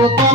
Bye.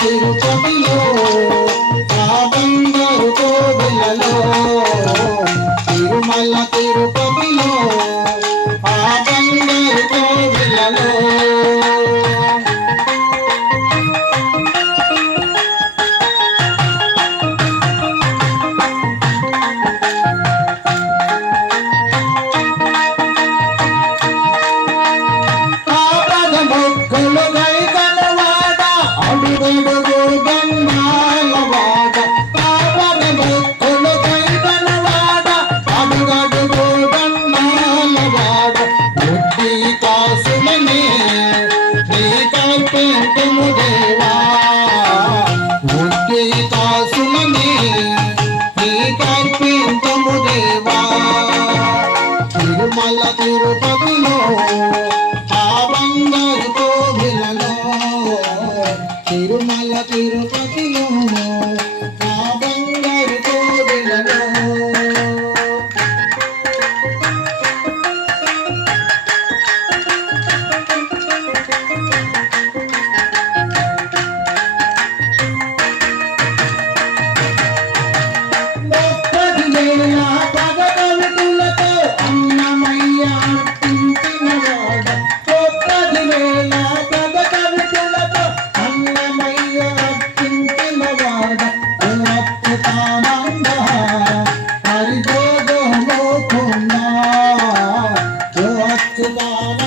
तेरू